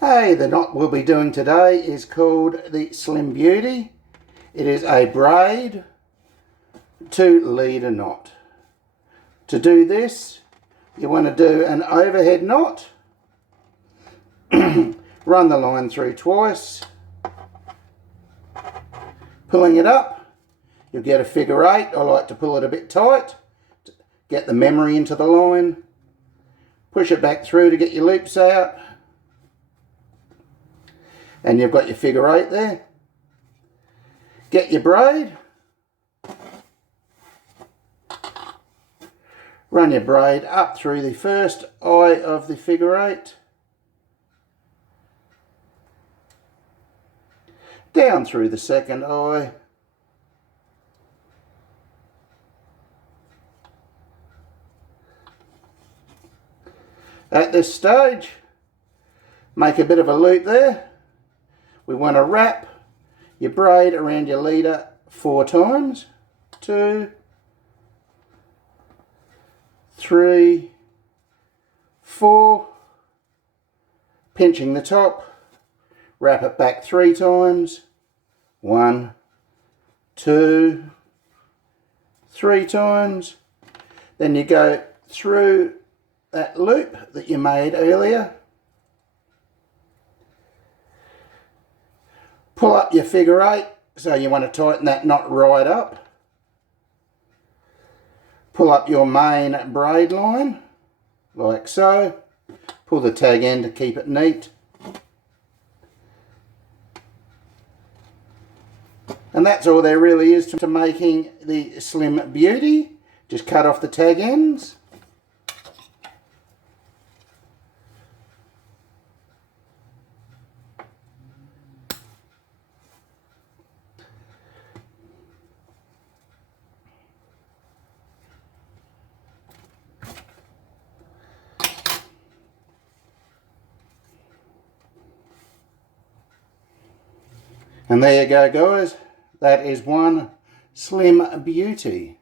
Hey, the knot we'll be doing today is called the Slim Beauty. It is a braid to lead a knot. To do this, you want to do an overhead knot. Run the line through twice. Pulling it up, you'll get a figure 8. I like to pull it a bit tight to get the memory into the line. Push it back through to get your loops out. And you've got your figure 8 there. Get your braid. Run your braid up through the first eye of the figure 8. Down through the second eye. At this stage, make a bit of a loop there. We want to wrap your braid around your leader 4 times. 2, 3, 4. Pinching the top. Wrap it back 3 times. 1, 2, 3 times. Then you go through that loop that you made earlier. Pull up your figure 8, so you want to tighten that knot right up. Pull up your main braid line, like so. Pull the tag end to keep it neat. And that's all there really is to making the Slim Beauty. Just cut off the tag ends. And there you go, guys. That is one Slim Beauty.